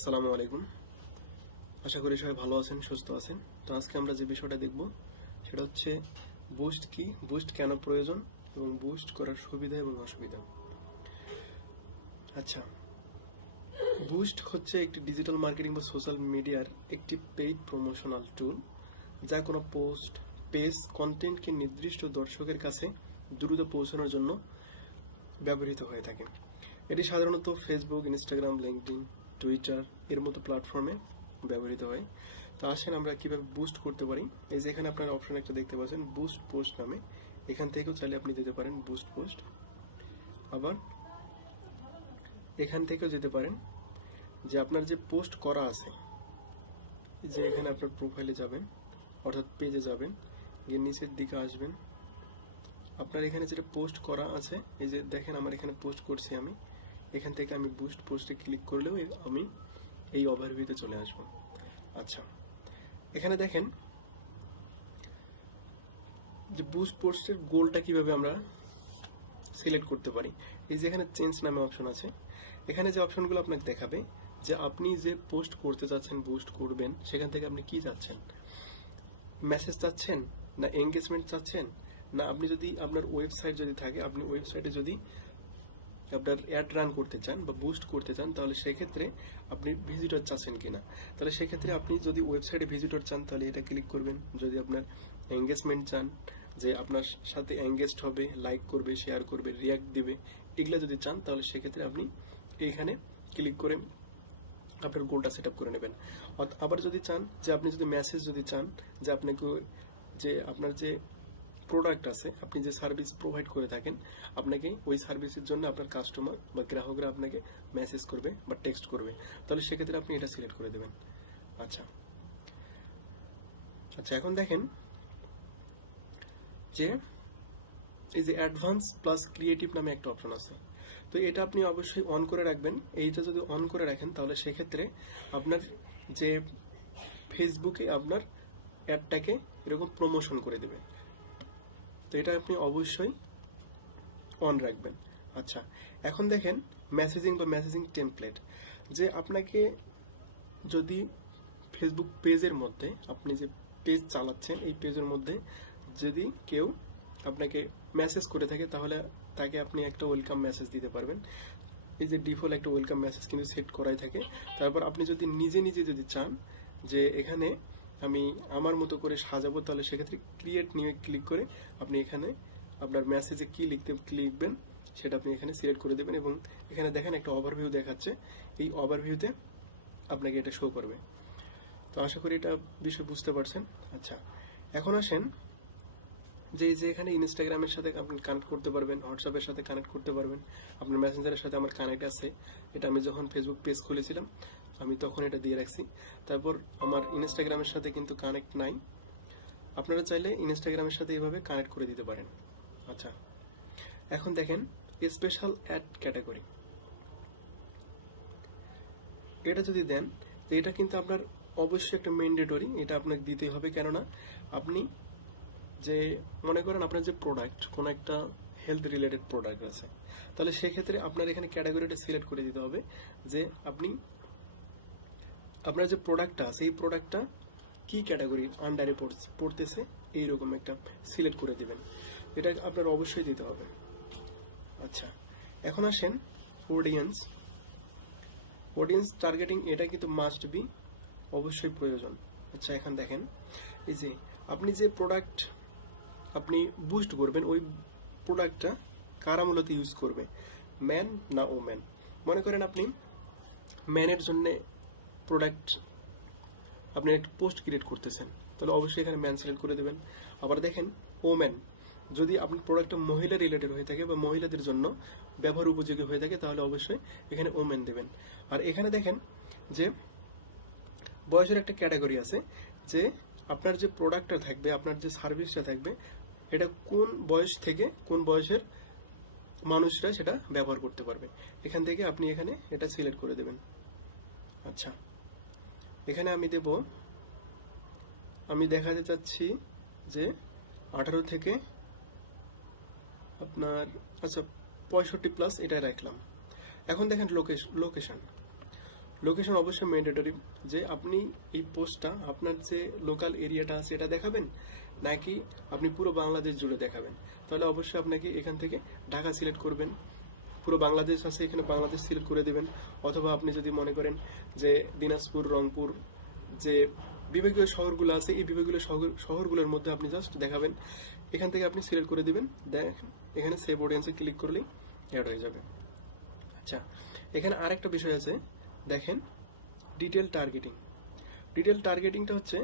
আসসালামু আলাইকুম। আশা করি সবাই ভালো আছেন, সুস্থ আছেন। তো আজকে আমরা যে বিষয়টা দেখব সেটা হচ্ছে বুস্ট কি, বুস্ট কেন প্রয়োজন এবং বুস্ট করার সুবিধা এবং অসুবিধা। আচ্ছা, বুস্ট হচ্ছে একটি ডিজিটাল মার্কেটিং বা সোশ্যাল মিডিয়ার একটি পেইড প্রমোশনাল টুল, যা কোনো পোস্ট, পেজ, কন্টেন্টকে নির্দিষ্ট দর্শকের কাছে দ্রুত পৌঁছানোর জন্য ব্যবহৃত হয়ে থাকে। এটি সাধারণত ফেসবুক, ইনস্টাগ্রাম, লিঙ্কডইন, টুইটার এর মতো প্ল্যাটফর্মে ব্যবহৃত হয়। তো আসেন আমরা কিভাবে বুস্ট করতে পারি। এই যে এখানে আপনারা অপশন একটা দেখতে পাচ্ছেন বুস্ট পোস্ট নামে, এখান থেকেও চাইলে আপনি দিতে পারেন বুস্ট পোস্ট। আবার এখান থেকেও যেতে পারেন যে আপনার যে পোস্ট করা আছে, যে এখানে আপনার প্রোফাইলে যাবেন অর্থাৎ পেজে যাবেন, গিয়ে নিচের দিকে আসবেন, আপনার এখানে যেটা পোস্ট করা আছে, এই যে দেখেন আমার এখানে পোস্ট করছি আমি, এখান থেকে আমি বুস্ট পোস্টে ক্লিক করলেও আমি এই ওভারভিউতে চলে আসব। আচ্ছা, এখানে দেখেন যে বুস্ট পোস্টের গোলটা কিভাবে আমরা সিলেক্ট করতে পারি। এই যে এখানে চেঞ্জ নামে অপশন আছে, এখানে যে অপশনগুলো আপনাকে দেখাবে যে আপনি যে পোস্ট করতে যাচ্ছেন, বুস্ট করবেন, সেখান থেকে আপনি কি চাচ্ছেন, মেসেজ চাচ্ছেন না এঙ্গেজমেন্ট চাচ্ছেন, না আপনি যদি আপনার ওয়েবসাইট যদি থাকে, আপনি ওয়েবসাইটে যদি আপনার অ্যাড রান করতে চান বা বুস্ট করতে চান, তাহলে সেক্ষেত্রে আপনি ভিজিটর চাচ্ছেন কিনা। তাহলে সেক্ষেত্রে আপনি যদি ওয়েবসাইটে ভিজিটর চান তাহলে এটা ক্লিক করবেন। যদি আপনার এঙ্গেজমেন্ট চান, যে আপনার সাথে এঙ্গেজড হবে, লাইক করবে, শেয়ার করবে, রিয়াক্ট দিবে, এগুলো যদি চান তাহলে সেক্ষেত্রে আপনি এইখানে ক্লিক করে আপনার গোলটা সেট আপ করে নেবেন। আবার যদি চান যে আপনি যদি মেসেজ যদি চান যে আপনাকে যে আপনার যে প্রোডাক্ট আছে, আপনি যে সার্ভিস প্রোভাইড করে থাকেন, আপনাকে ওই সার্ভিসের জন্য আপনার কাস্টমার বা গ্রাহকরা আপনাকে মেসেজ করবে বা টেক্সট করবে, তাহলে সেক্ষেত্রে আপনি এটা সিলেক্ট করে দেবেন। আচ্ছা, এখন দেখেন যে এই যে অ্যাডভান্স প্লাস ক্রিয়েটিভ নামে একটা অপশন আছে, তো এটা আপনি অবশ্যই অন করে রাখবেন। এইটা যদি অন করে রাখেন তাহলে সেক্ষেত্রে আপনার যে ফেসবুকে আপনার অ্যাডটাকে এরকম প্রমোশন করে দেবে, তো এটা আপনি অবশ্যই অন রাখবেন। আচ্ছা, এখন দেখেন মেসেজিং বা মেসেজিং টেমপ্লেট, যে আপনাকে যদি ফেসবুক পেজের মধ্যে আপনি যে পেজ চালাচ্ছেন, এই পেজের মধ্যে যদি কেউ আপনাকে মেসেজ করে থাকে তাহলে তাকে আপনি একটা ওয়েলকাম মেসেজ দিতে পারবেন। এই যে ডিফল্ট একটা ওয়েলকাম মেসেজ কিন্তু সেট করাই থাকে। তারপর আপনি যদি নিজে নিজে যদি চান যে এখানে আমি আমার মতো করে সাজাবো, তাহলে সেক্ষেত্রে ক্রিয়েট নিয়ে ক্লিক করে আপনি এখানে আপনার মেসেজে কি লিখবেন সেটা আপনি এখানে সিলেক্ট করে দেবেন, এবং এখানে দেখেন একটা ওভারভিউ দেখাচ্ছে, এই ওভারভিউতে আপনাকে এটা শো করবে। তো আশা করি এটা বিষয় বুঝতে পারছেন। আচ্ছা, এখন আসেন যে এখানে ইনস্টাগ্রামের সাথে আপনি কানেক্ট করতে পারবেন, হোয়াটসঅ্যাপের সাথে কানেক্ট করতে পারবেন, আপনার মেসেঞ্জারের সাথে আমার কানেক্ট আছে। এটা আমি যখন ফেসবুক পেজ খুলেছিলাম আমি তখন এটা দিয়ে রাখছি। তারপর আমার ইনস্টাগ্রামের সাথে কিন্তু কানেক্ট নাই, আপনারা চাইলে ইনস্টাগ্রামের সাথে এভাবে কানেক্ট করে দিতে পারেন। আচ্ছা, এখন দেখেন স্পেশাল অ্যাড ক্যাটাগরি, এটা যদি দেন তো এটা কিন্তু আপনার অবশ্যই একটা ম্যান্ডেটরি, এটা আপনাকে দিতেই হবে। কেননা আপনি যে মনে করেন আপনার যে প্রোডাক্ট, কোন একটা হেলথ রিলেটেড প্রোডাক্ট আছে, তাহলে সেক্ষেত্রে আপনার এখানে ক্যাটাগরিটা সিলেক্ট করে দিতে হবে যে আপনি আপনার যে প্রোডাক্টটা আছে এই প্রোডাক্টটা কি ক্যাটাগরির আন্ডারে পড়তেছে, এইরকম একটা সিলেক্ট করে দিবেন, এটা আপনার অবশ্যই দিতে হবে। আচ্ছা, এখন আসেন অডিয়েন্স টার্গেটিং, এটা কিন্তু মাস্ট বি, অবশ্যই প্রয়োজন। আচ্ছা, এখন দেখেন এই যে আপনি যে প্রোডাক্ট আপনি বুস্ট করবেন, ওই প্রোডাক্টটা কারা মূলত ইউজ করবে, ম্যান না ওম্যান। মনে করেন আপনি ম্যানের জন্য প্রোডাক্ট আপনি একটা পোস্ট ক্রিয়েট করতেছেন, তাহলে অবশ্যই এখানে ম্যান সিলেক্ট করে দেবেন। আবার দেখেন ওম্যান, যদি আপনার প্রোডাক্টটা মহিলা রিলেটেড হয়ে থাকে বা মহিলাদের জন্য ব্যবহার উপযোগী হয়ে থাকে তাহলে অবশ্যই এখানে ওম্যান দেবেন। আর এখানে দেখেন যে বয়সের একটা ক্যাটাগরি আছে, যে আপনার যে প্রোডাক্টটা থাকবে, আপনার যে সার্ভিসটা থাকবে, এটা কোন বয়স থেকে কোন বয়সের মানুষরা সেটা ব্যবহার করতে পারবে, এখান থেকে আপনি এখানে এটা সিলেক্ট করে দেবেন। আচ্ছা, এখানে আমি দেখাতে চাচ্ছি যে 18 থেকে আপনার 65+ এটা রাখলাম। এখন দেখেন লোকেশন, লোকেশন অবশ্যই ম্যান্ডেটরি, যে আপনি এই পোস্টটা আপনার যে লোকাল এরিয়াটা আছে এটা দেখাবেন নাকি আপনি পুরো বাংলাদেশ জুড়ে দেখাবেন। তাহলে অবশ্যই আপনাকে এখান থেকে ঢাকা সিলেক্ট করবেন, পুরো বাংলাদেশ আছে এখানে বাংলাদেশ সিলেক্ট করে দেবেন। অথবা আপনি যদি মনে করেন যে দিনাজপুর, রংপুর যে বিভাগীয় শহরগুলো আছে এই বিভাগীয় শহরগুলোর মধ্যে আপনি জাস্ট দেখাবেন, এখান থেকে আপনি সিলেক্ট করে দিবেন। দেখেন এখানে সেভ অডিয়েন্সে ক্লিক করলেই অ্যাড হয়ে যাবে। আচ্ছা, এখানে আরেকটা বিষয় আছে, দেখেন ডিটেল টার্গেটিং। ডিটেল টার্গেটিংটা হচ্ছে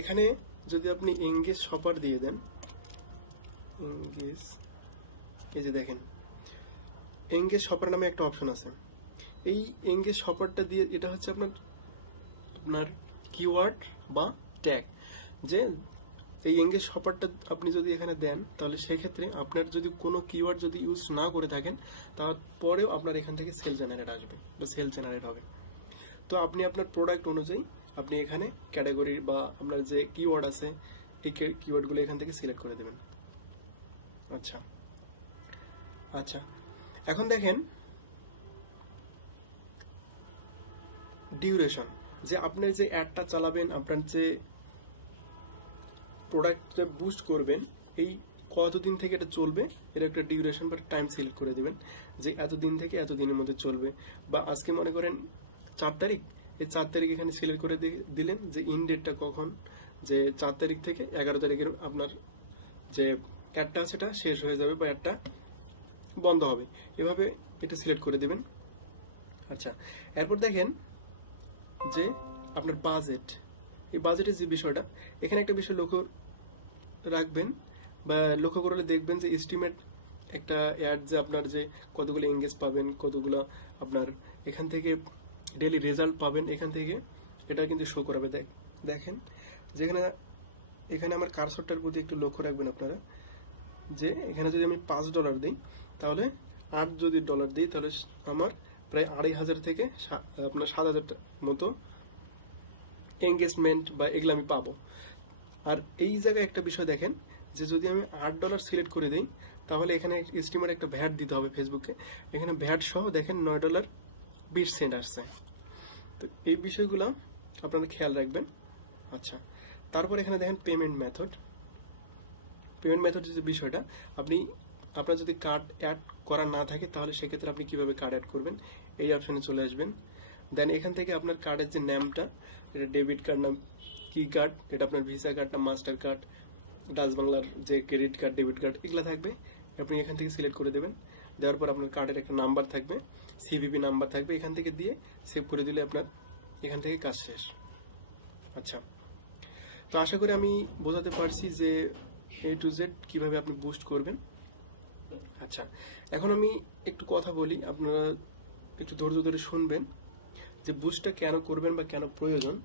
এখানে যদি আপনি এঙ্গেজ শপার দিয়ে দেন, এঙ্গেজ, এই যে দেখেন এঙ্গেজ শপার নামে একটা অপশন আছে। এই এঙ্গেজ শপারটা দিয়ে এটা হচ্ছে আপনার কিওয়ার্ড বা ট্যাগ, যে এই এঙ্গেজ শপারটা আপনি যদি এখানে দেন তাহলে সেক্ষেত্রে আপনার যদি কোনো কিওয়ার্ড যদি ইউজ না করে থাকেন তারপরেও আপনার এখান থেকে সেল জেনারেট আসবে বা সেল জেনারেট হবে। তো আপনি আপনার প্রোডাক্ট অনুযায়ী আপনি এখানে ক্যাটাগরি বা আপনার যে কিওয়ার্ড আছে এই কিওয়ার্ডগুলো এখান থেকে সিলেক্ট করে দেবেন। আচ্ছা আচ্ছা, এখন দেখেন ডিউরেশন, যে আপনি যে অ্যাডটা চালাবেন, আপনার যে প্রোডাক্টটা বুস্ট করবেন এই কতদিন থেকে এটা চলবে এর একটা ডিউরেশন বা টাইম সিলেক্ট করে দিবেন, যে এতদিন থেকে এতদিনের মধ্যে চলবে। বা আজকে মনে করেন 4 তারিখ, এই 4 তারিখ এখানে সিলেক্ট করে দিলেন যে ইন ডেটটা কখন, যে 4 তারিখ থেকে 11 তারিখের আপনার যে অ্যাডটা সেটা শেষ হয়ে যাবে বা অ্যাডটা বন্ধ হবে, এভাবে এটা সিলেক্ট করে দিবেন। আচ্ছা, এরপর দেখেন যে আপনার বাজেট, এই বাজেটের যে বিষয়টা এখানে একটা বিষয় লক্ষ্য রাখবেন বা লক্ষ্য করলে দেখবেন যে এস্টিমেট একটা অ্যাড যে আপনার যে কতগুলো এঙ্গেজ পাবেন, কতগুলো আপনার এখান থেকে ডেইলি রেজাল্ট পাবেন, এখান থেকে এটা কিন্তু শো করাবে। দেখেন যেখানে এখানে আমার কারসরটার প্রতি একটু লক্ষ্য রাখবেন আপনারা, যে এখানে যদি আমি $5 দিই তাহলে $8 যদি দিই তাহলে আমার প্রায় 2500 থেকে আপনার 7000 মতো এঙ্গেজমেন্ট বা এগুলো আমি পাবো। আর এই জায়গায় একটা বিষয় দেখেন যে যদি আমি $8 সিলেক্ট করে দিই তাহলে এখানে এস্টিমেট একটা ভ্যাট দিতে হবে ফেসবুকে, এখানে ভ্যাট সহ দেখেন $9.20 আসছে। তো এই বিষয়গুলো আপনারা খেয়াল রাখবেন। আচ্ছা, তারপর এখানে দেখেন পেমেন্ট মেথড। পেমেন্ট মেথড যে বিষয়টা, আপনার যদি কার্ড অ্যাড করা না থাকে তাহলে সেক্ষেত্রে আপনি কিভাবে কার্ড অ্যাড করবেন এই অপশনে চলে আসবেন। দেন এখান থেকে আপনার কার্ডের যে নামটা, এটা ডেবিট কার্ড না কি কার্ড, এটা আপনার ভিসা কার্ড না মাস্টার কার্ড, ডাচ বাংলার যে ক্রেডিট কার্ড, ডেবিট কার্ড এগুলো থাকবে, আপনি এখান থেকে সিলেক্ট করে দেবেন। দেওয়ার পর আপনার কার্ডের একটা নাম্বার থাকবে, সিভিভি নাম্বার থাকবে, এখান থেকে দিয়ে সেভ করে দিলে আপনার এখান থেকে কাজ শেষ। আচ্ছা, তো আশা করি আমি বোঝাতে পারছি যে A to Z কিভাবে আপনি বুস্ট করবেন। আচ্ছা, এখন আমি একটু কথা বলি, আপনারা একটু ধৈর্য ধরে শুনবেন যে বুস্টটা কেন করবেন বা কেন প্রয়োজন।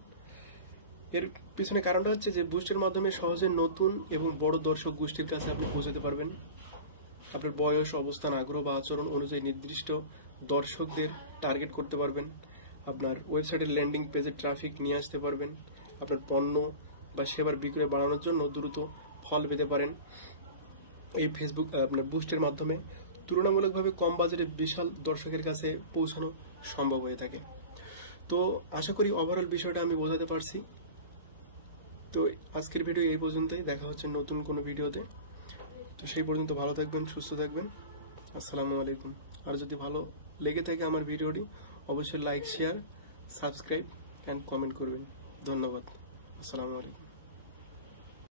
এর পিছনে কারণটা হচ্ছে যে বুস্টের মাধ্যমে সহজে নতুন এবং বড় দর্শক গোষ্ঠীর কাছে আপনি পৌঁছাতে পারবেন। আপনার বয়স, অবস্থান, আগ্রহ বা আচরণ অনুযায়ী নির্দিষ্ট দর্শকদের টার্গেট করতে পারবেন। আপনার ওয়েবসাইটের ল্যান্ডিং পেজে ট্রাফিক নিয়ে আসতে পারবেন। আপনার পণ্য বা সেবার বিক্রয় বাড়ানোর জন্য দ্রুত ফল পেতে পারেন। এই ফেসবুক আপনার বুস্টের মাধ্যমে তুলনামূলকভাবে কম বাজেটে বিশাল দর্শকের কাছে পৌঁছানো সম্ভব হয়ে থাকে। তো আশা করি ওভারঅল বিষয়টা আমি বোঝাতে পারছি। তো আজকের ভিডিও এই পর্যন্তই, দেখা হচ্ছে নতুন কোনো ভিডিওতে। তো সেই পর্যন্ত ভালো থাকবেন, সুস্থ থাকবেন। আসসালামু আলাইকুম। আর যদি ভালো লেগে থাকে আমার ভিডিওটি অবশ্যই like, share, subscribe and comment করবেন। ধন্যবাদ। আসসালামু আলাইকুম।